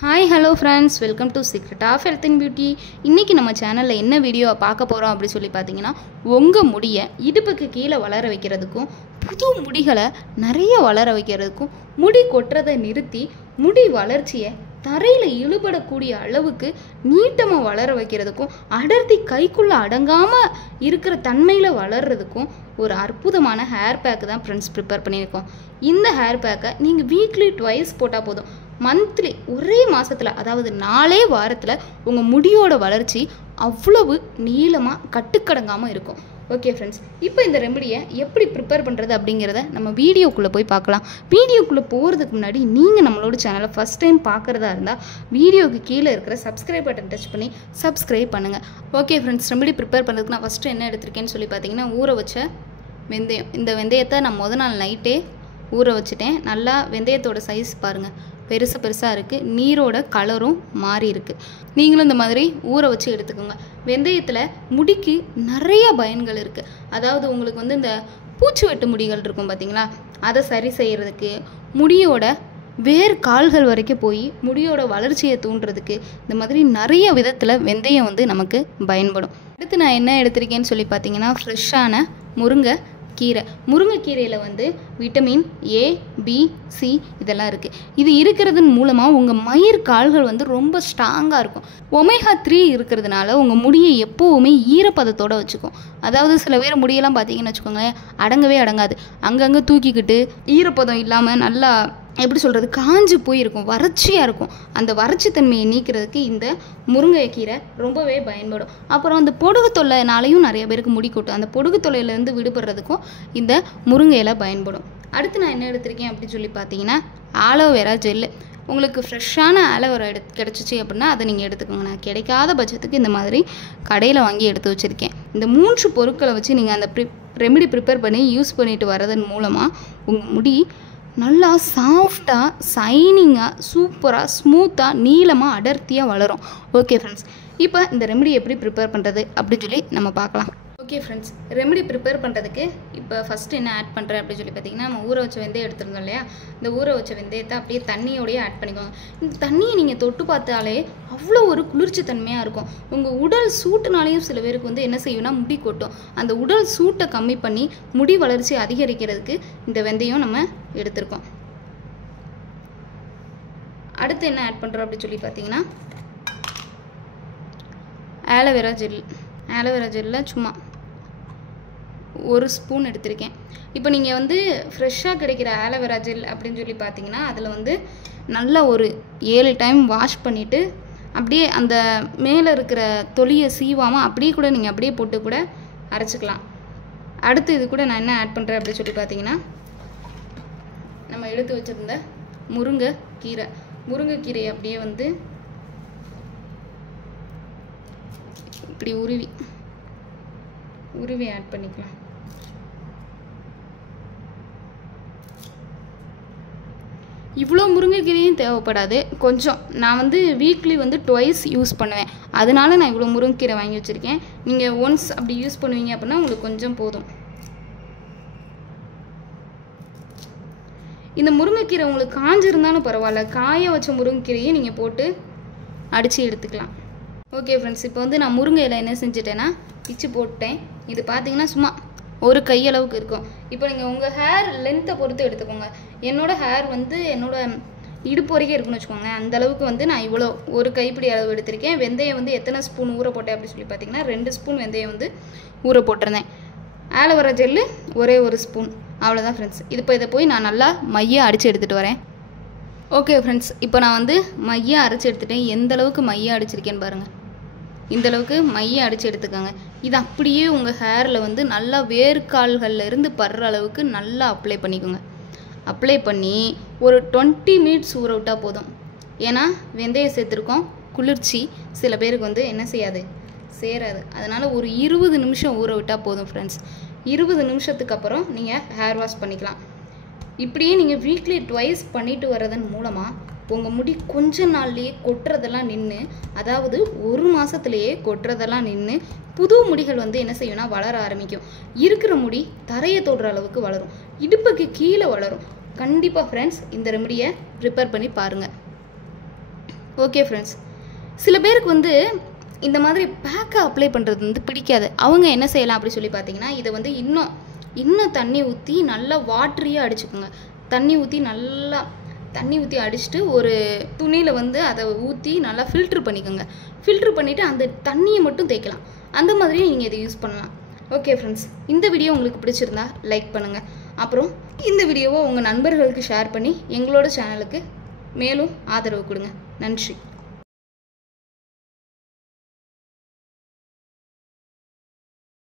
Hi, hello friends, welcome to Secret of Health and Beauty. இன்னைக்கு நம்ம சேனல்ல என்ன வீடியோ பார்க்க போறோம் அப்படி சொல்லி பாத்தீங்கன்னா உங்க முடியை இடுப்புக்கு கீழே வளர வைக்கிறதுக்கும் புது முடிகளை நிறைய வளர வைக்கிறதுக்கும் முடி கொட்றதை நிறுத்தி முடி வளர்ச்சியை தரையில இழுபடக்கூடிய அளவுக்கு நீட்டமா வளர வைக்கிறதுக்கும் அடர்த்தி கைக்குள்ள அடங்காம இருக்கிற தன்மையில வளர்றதுக்கும் ஒரு அற்புதமான ஹேர் பேக் தான் ஃப்ரெண்ட்ஸ் ப்ரிப்பேர் பண்ணியிருக்கோம். இந்த ஹேர் பேக்கை நீங்க வீக்லி ட்வைஸ் போட்டால் போதும். மந்த்லி ஒரே மாதத்தில் அதாவது 4 வாரத்தில் உங்கள் முடியோட வளர்ச்சி அவ்வளவு நீளமாக கட்டுக்கடங்காமல் இருக்கும். ஓகே ஃப்ரெண்ட்ஸ், இப்போ இந்த ரெமடியை எப்படி ப்ரிப்பேர் பண்ணுறது அப்படிங்கிறத நம்ம வீடியோக்குள்ளே போய் பார்க்கலாம். வீடியோக்குள்ளே போகிறதுக்கு முன்னாடி நீங்கள் நம்மளோட சேனலை ஃபஸ்ட் டைம் பார்க்குறதா இருந்தால் வீடியோக்கு கீழே இருக்கிற சப்ஸ்கிரைப் பட்டன் டச் பண்ணி சப்ஸ்கிரைப் பண்ணுங்கள். ஓகே ஃப்ரெண்ட்ஸ், ரெமடி ப்ரிப்பேர் பண்ணுறதுக்கு நான் ஃபஸ்ட்டு என்ன எடுத்திருக்கேன்னு சொல்லி பார்த்தீங்கன்னா ஊற வச்ச வெந்தயம். இந்த வெந்தயத்தை நான் முதல் நாள் நைட்டே ஊற வச்சுட்டேன். நல்லா வெந்தயத்தோட சைஸ் பாருங்கள், பெருசாக இருக்குது. நீரோட கலரும் மாறி இருக்குது. நீங்களும் இந்த மாதிரி ஊற வச்சு எடுத்துக்கோங்க. வெந்தயத்தில் முடிக்கு நிறைய பயன்கள் இருக்குது. அதாவது உங்களுக்கு இந்த பூச்சி வெட்டு முடிகள் இருக்கும் பார்த்தீங்களா, அதை சரி செய்கிறதுக்கு, முடியோட வேர் கால்கள் வரைக்கும் போய் முடியோட வளர்ச்சியை தூண்டுறதுக்கு இந்த மாதிரி நிறைய விதத்தில் வெந்தயம் நமக்கு பயன்படும். அடுத்து நான் என்ன எடுத்திருக்கேன்னு சொல்லி பார்த்தீங்கன்னா ஃப்ரெஷ்ஷான முருங்கைக்கீரையில் விட்டமின் A, B, C இதெல்லாம் இருக்குது. இது இருக்கிறதன் மூலமாக உங்கள் மயிர் கால்கள் ரொம்ப ஸ்ட்ராங்காக இருக்கும். ஒமேகா 3 இருக்கிறதுனால உங்கள் முடியை எப்போவுமே ஈரப்பதத்தோடு வச்சுக்கும். அதாவது சில பேர் முடியெல்லாம் பார்த்தீங்கன்னு வச்சுக்கோங்களேன், அடங்கவே அடங்காது. அங்கங்கே தூக்கிக்கிட்டு ஈரப்பதம் இல்லாமல் நல்லா எப்படி சொல்கிறது, காஞ்சு போயிருக்கும், வறட்சியாக இருக்கும். அந்த வறட்சி தன்மையை நீக்கிறதுக்கு இந்த முருங்கைக்கீரை ரொம்பவே பயன்படும். அப்புறம் அந்த பொடுகு தொல்லைனாலையும் நிறைய பேருக்கு முடி கொட்டும். அந்த பொடுகு தொல்லையிலேருந்து விடுபடுறதுக்கும் இந்த முருங்கையில பயன்படும். அடுத்து நான் என்ன எடுத்திருக்கேன் அப்படின்னு சொல்லி பார்த்தீங்கன்னா ஆலோவேரா ஜெல்லு. உங்களுக்கு ஃப்ரெஷ்ஷான ஆலோவேரா கிடச்சிச்சு அப்படின்னா அதை நீங்கள் எடுத்துக்கோங்க. நான் கிடைக்காத பட்சத்துக்கு இந்த மாதிரி கடையில் வாங்கி எடுத்து வச்சுருக்கேன். இந்த 3 பொருட்களை வச்சு நீங்கள் அந்த ரெமெடி ப்ரிப்பேர் பண்ணி யூஸ் பண்ணிட்டு வரதன் மூலமாக உங்கள் முடி நல்லா சாஃப்டாக, சைனிங்காக, சூப்பராக, ஸ்மூத்தாக, நீளமாக, அடர்த்தியாக வளரும். ஓகே ஃப்ரெண்ட்ஸ், இப்போ இந்த ரெமெடி எப்படி ப்ரிப்பேர் பண்ணுறது அப்படின்னு சொல்லி நம்ம பார்க்கலாம். ஓகே ஃப்ரெண்ட்ஸ், ரெமெடி ப்ரிப்பேர் பண்ணுறதுக்கு இப்போ ஃபஸ்ட்டு என்ன ஆட் பண்ணுறேன் அப்படின்னு சொல்லி பார்த்தீங்கன்னா, நம்ம ஊற வச்ச வெந்தயம் எடுத்துருந்தோம் இல்லையா, இந்த ஊற வச்ச வெந்தயத்தை அப்படியே தண்ணியோடையே ஆட் பண்ணிக்கோங்க. இந்த தண்ணியை நீங்கள் தொட்டு பார்த்தாலே அவ்வளோ ஒரு குளிர்ச்சி தன்மையாக இருக்கும். உங்கள் உடல் சூட்டுனாலேயும் சில பேருக்கு என்ன செய்யும்னா முடி கொட்டும். அந்த உடல் சூட்டை கம்மி பண்ணி முடி வளர்ச்சி அதிகரிக்கிறதுக்கு இந்த வெந்தயம் நம்ம எடுத்திருக்கோம். அடுத்து என்ன ஆட் பண்ணுறோம் அப்படின்னு சொல்லி பார்த்தீங்கன்னா ஆலோவேரா ஜெல்லில் சும்மா 1 ஸ்பூன் எடுத்திருக்கேன். இப்போ நீங்கள் ஃப்ரெஷ்ஷாக கிடைக்கிற ஆலோவேரா ஜெல் அப்படின்னு சொல்லி பார்த்தீங்கன்னா அதில் நல்லா ஒரு 7 டைம் வாஷ் பண்ணிவிட்டு அப்படியே அந்த மேலே இருக்கிற தொலியை சீவாமல் அப்படியே கூட நீங்கள் அப்படியே போட்டு கூட அரைச்சிக்கலாம். அடுத்து இது கூட நான் என்ன ஆட் பண்ணுறேன் அப்படின்னு சொல்லி பார்த்தீங்கன்னா நம்ம எடுத்து வச்சுருந்த முருங்கைக்கீரையை அப்படியே இப்படி உருவி ஆட் பண்ணிக்கலாம். இவ்வளோ முருங்கைக்கீரையும் தேவைப்படாது, கொஞ்சம். நான் வீக்லி ட்வைஸ் யூஸ் பண்ணுவேன், அதனால நான் இவ்வளோ முருங்கைக்கீரை வாங்கி வச்சுருக்கேன். நீங்கள் ஒன்ஸ் அப்படி யூஸ் பண்ணுவீங்க அப்படின்னா உங்களுக்கு கொஞ்சம் போதும். இந்த முருங்கைக்கீரை உங்களுக்கு காஞ்சிருந்தாலும் பரவாயில்ல, காய வச்ச முருங்கைக்கீரையை நீங்கள் போட்டு அடித்து எடுத்துக்கலாம். ஓகே ஃப்ரெண்ட்ஸ், இப்போ நான் முருங்கையில் என்ன செஞ்சுட்டேன்னா பிச்சு போட்டேன். இது பார்த்தீங்கன்னா சும்மா ஒரு கையளவுக்கு இருக்கும். இப்போ நீங்கள் உங்கள் ஹேர் லென்த்தை பொறுத்து எடுத்துக்கோங்க. என்னோடய ஹேர் என்னோட இடுப்பு வரைக்கும் இருக்குன்னு வச்சுக்கோங்க. அந்த அளவுக்கு நான் இவ்வளோ ஒரு கைப்பிடி அளவு எடுத்திருக்கேன். வெந்தயம் எத்தனை ஸ்பூன் ஊற போட்டேன் அப்படின்னு சொல்லி பார்த்தீங்கன்னா 2 ஸ்பூன் வெந்தயம் ஊற போட்டிருந்தேன். ஆலோவேரா ஜெல்லு ஒரே 1 ஸ்பூன், அவ்வளோதான் ஃப்ரெண்ட்ஸ். இதை போய் நான் நல்லா மையாக அடித்து எடுத்துகிட்டு வரேன். ஓகே ஃப்ரெண்ட்ஸ், இப்போ நான் மையாக அரைச்சி எடுத்துட்டேன். எந்த அளவுக்கு மையாக அடிச்சிருக்கேன்னு பாருங்கள். இந்தளவுக்கு மையை அடித்து எடுத்துக்கோங்க. இது அப்படியே உங்கள் ஹேரில் நல்லா வேர்க்கால்களில் இருந்து படுற அளவுக்கு நல்லா அப்ளை பண்ணிக்கோங்க. அப்ளை பண்ணி ஒரு 20 மினிட்ஸ் ஊற விட்டால் போதும். ஏன்னா வெந்தயம் சேர்த்துருக்கோம், குளிர்ச்சி சில பேருக்கு என்ன செய்யாது, சேராது. அதனால் ஒரு 20 நிமிஷம் ஊற விட்டால் போதும் ஃப்ரெண்ட்ஸ். 20 நிமிஷத்துக்கு அப்புறம் நீங்கள் ஹேர் வாஷ் பண்ணிக்கலாம். இப்படியே நீங்கள் வீக்லி ட்வைஸ் பண்ணிட்டு வர்றதன் மூலமாக உங்கள் முடி கொஞ்ச நாள்லேயே கொட்டுறதெல்லாம் நின்று, அதாவது 1 மாதத்துலேயே கொட்டுறதெல்லாம் நின்று புது முடிகள் என்ன செய்யும்னா வளர ஆரம்பிக்கும். இருக்கிற முடி தரையை தொடுற அளவுக்கு வளரும், இடுப்புக்கு கீழே வளரும். கண்டிப்பாக ஃப்ரெண்ட்ஸ் இந்த ரெமடியை ப்ரிப்பேர் பண்ணி பாருங்கள். ஓகே ஃப்ரெண்ட்ஸ், சில பேருக்கு வந்து இந்த மாதிரி பேக்கை அப்ளை பண்ணுறது வந்து பிடிக்காது. அவங்க என்ன செய்யலாம் அப்படி சொல்லி பார்த்தீங்கன்னா, இதை வந்து இன்னும் தண்ணி ஊற்றி நல்லா வாட்டரியாக அடிச்சுக்கோங்க. தண்ணி ஊற்றி அடிச்சுட்டு ஒரு துணியில் வந்து அதை ஊற்றி நல்லா ஃபில்ட்ரு பண்ணிக்கோங்க. ஃபில்ட்ரு பண்ணிவிட்டு அந்த தண்ணியை மட்டும் தேய்க்கலாம். அந்த மாதிரியும் நீங்கள் இதை யூஸ் பண்ணலாம். ஓகே ஃப்ரெண்ட்ஸ், இந்த வீடியோ உங்களுக்கு பிடிச்சிருந்தா லைக் பண்ணுங்கள். அப்புறம் இந்த வீடியோவை உங்கள் நண்பர்களுக்கு ஷேர் பண்ணி எங்களோட சேனலுக்கு மேலும் ஆதரவு கொடுங்க. நன்றி.